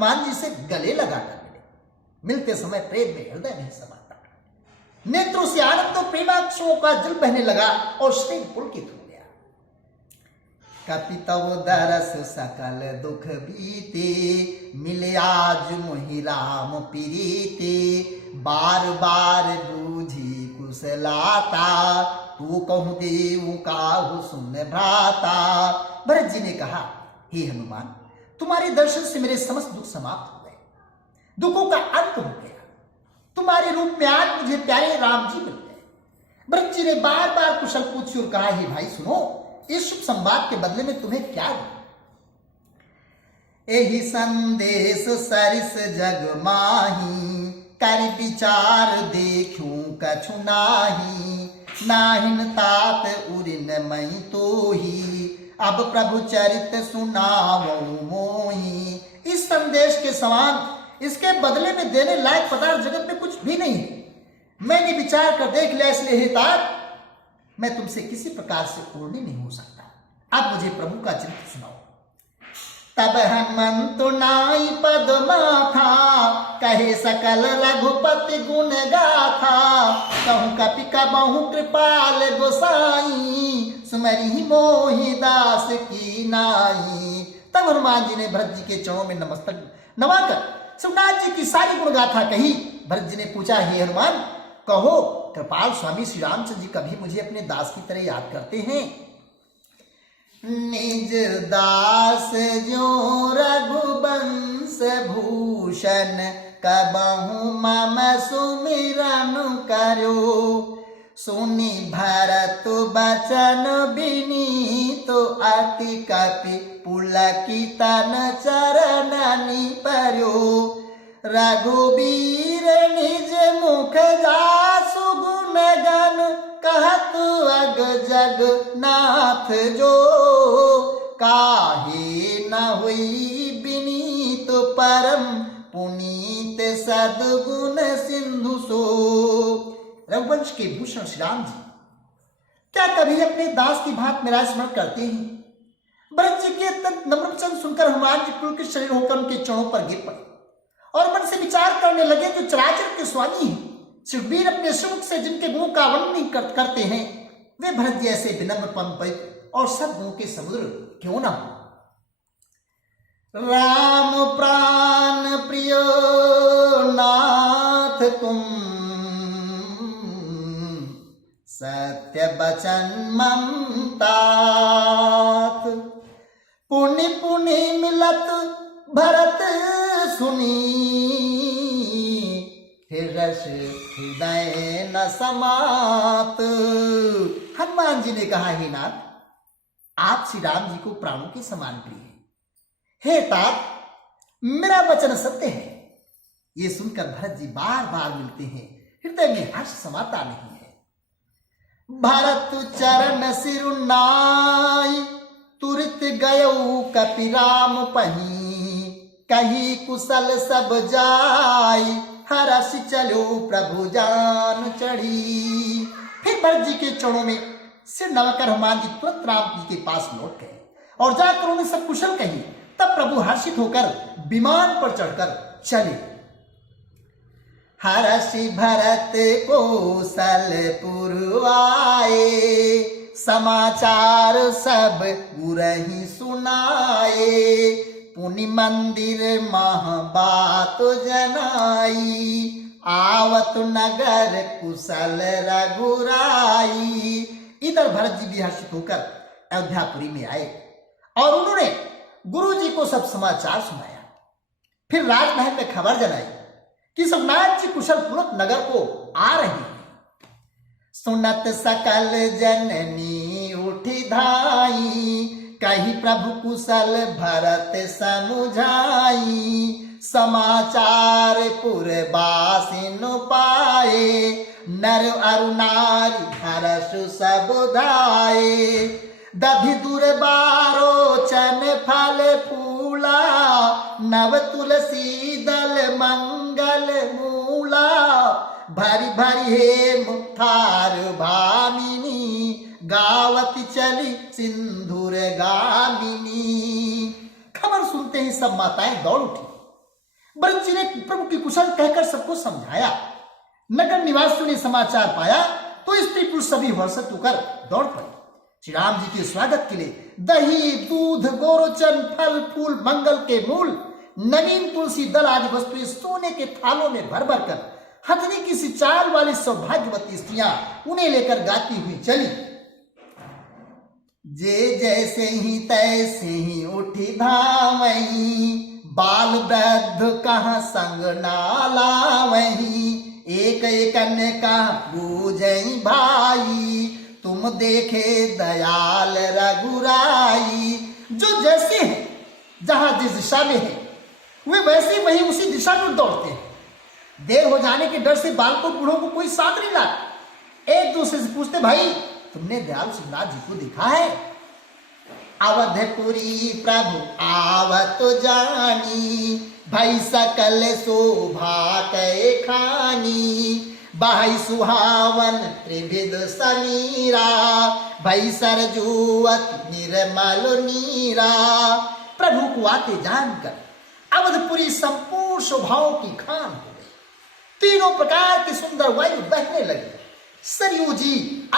हनुमान जी से गले लगाकर मिले। मिलते समय प्रेम में हृदय नहीं समाता, नेत्रों से आनंद और प्रेमाक्षों का जल बहने लगा और शरीर पुलकित हो गया। कपितव दरस सकल दुख बीते, मिले आज मोहि राम प्रीते, बार बार बूझी कुशलाता, तू कहूं देव काहू सुन भ्राता। भरत जी ने कहा, हे हनुमान, तुम्हारे दर्शन से मेरे समस्त दुख समाप्त हो गए, दुखों का अंत हो गया। तुम्हारे रूप में आज मुझे प्यारे राम जी मिल गए। भरत जी ने बार बार कुशल पूछी और कहा, हे भाई सुनो, इस शुभ संवाद के बदले में तुम्हें क्या दूं? एहि संदेश सरिस जग माही, कर विचार देखूं कछु नाही, नाहिन तात उरिन मई तोही, अब प्रभु चरित सुनावो मोही। इस संदेश के समान इसके बदले में देने लायक पदार्थ जगत में कुछ भी नहीं है। मैंने विचार कर देख लिया, इसलिए हे तात, मैं तुमसे किसी प्रकार से पूर्ण नहीं हो सकता। अब मुझे प्रभु का चरित्र सुनाओ। तब हनुमंत नाई पद माथा, कहे सकल रघुपति गुण गाथा, कहूं कपि कबहु कृपाल गोसाई, सुमरि मोहि दास की नाई। तब हनुमान जी ने भरत जी के चरणों में नमस्तक नवाकर शिवनाथ जी की सारी गुण गाथा कही। भरत जी ने पूछा, हे हनुमान, कहो कृपाल स्वामी श्री रामचंद्र जी कभी मुझे अपने दास की तरह याद करते हैं? निज दास जो रघुवंश भूषण, कबहु मम सुमिरन करो, सुनि भरत बचन विनीत, अति कपि पुलकितन चरणनि पर्यो, रघुबीर निज मुख जासु गुण गण, कहत अग जगन्नाथ जो, काहे न हुई विनीत परम, पुनीत सद्गुण सिंधु सो। रघुवंश के भूषण श्री राम जी क्या कभी अपने दास की भांति मेरा स्मरण करते हैं? भरत जी के अत्यंत नम्र वचन सुनकर हनुमान जी पुलकित शरीर होकर उनके चरणों पर गिर पड़े और मन से विचार करने लगे, जो चराचर के स्वामी हैं, सुखबीर अपने सुमुख से जिनके गुणों का वर्णन करते हैं, वे भरत जी ऐसे विनम्र पंडित और सद्गुणों के समुद्र क्यों ना हो। राम प्राण प्रिय नाथ तुम, सत्य बचन ममतात, पुनि पुनि मिलत भरत सुनी, रस हृदय न समात। हनुमान जी ने कहा, हे नाथ, आप श्री राम जी को प्राणों के समान प्रिय है। हे तात, मेरा वचन सत्य है। ये सुनकर भरत जी बार बार मिलते हैं, हृदय में हर्ष समाता नहीं है। भरत चरण सिरुनाई, तुरत गयऊ कपि राम पही, कही कुशल सब जाई, हरस चलो प्रभु जान चढ़ी। फिर भरत जी के चरणों में सिर नवाकर हनुमान जी तुरंत राम जी के पास लौट गए और जाकर उन्हें सब कुशल कही। तब प्रभु हर्षित होकर विमान पर चढ़कर चले। हर्षि भरत कौशलपुर आए, समाचार सब गुरहि सुनाए, पुनि मंदिर मह बात जनाई, आवत नगर कुशल रघुराई। इधर भरत जी भी हर्षित होकर अयोध्यापुरी में आए और उन्होंने गुरु जी को सब समाचार सुनाया। फिर राजमहल में खबर जलाई कि शिवनाथ जी कुशल पूर्वक नगर को आ रहे हैं। सुनत सकल जननी उठी धाई, कही प्रभु कुशल भरत समुझाई, समाचार पुरवासिन पाए, नर अरु नारी हर्ष सब धाये, दधि दुर्बारोचन फल फूला, नव तुलसी दल मंगल मूला, भरी भरी हे मुक्तार भामिनी, गावती चली सिंधुर गामिनी। खबर सुनते ही सब माताएं दौड़ उठी भरत जी ने प्रभु की कुशल कहकर सबको समझाया। नगर निवासियों ने समाचार पाया तो स्त्री पुरुष सभी हर्षित होकर दौड़ पड़े। श्री राम जी के स्वागत के लिए दही, दूध, गोरोचन, फल फूल, मंगल के मूल, नवीन तुलसी दल आदि वस्तुएं सोने के थालों में भर भर कर हथनी की सी चाल वाली सौभाग्यवती स्त्रियां उन्हें लेकर गाती हुई चली। जे जैसे ही तैसे ही उठी धामई, बाल वृद्ध कहाँ संग नाला वही, एक एक अन्य का बूझई भाई, तुम देखे दयाल रघुराई। जो जैसे है, जहां जिस दिशा में है, वे वैसे वही उसी दिशा में दौड़ते हैं। देर हो जाने के डर से बालकों बूढ़ों को कोई साथ नहीं लाता। एक दूसरे से पूछते, भाई तुमने दयाल सिंहनाथ जी को देखा है? अवधपुरी प्रभु आवत जानी, भाई सकल शोभा कै खानी, भाई सुहावन त्रिविध समीरा, भाई सरजुवत निर्मल नीरा। प्रभु को आते जानकर अवधपुरी संपूर्ण शोभाओं की खान हो गई। तीनों प्रकार की सुंदर वायु बहने लगी। सरयू जी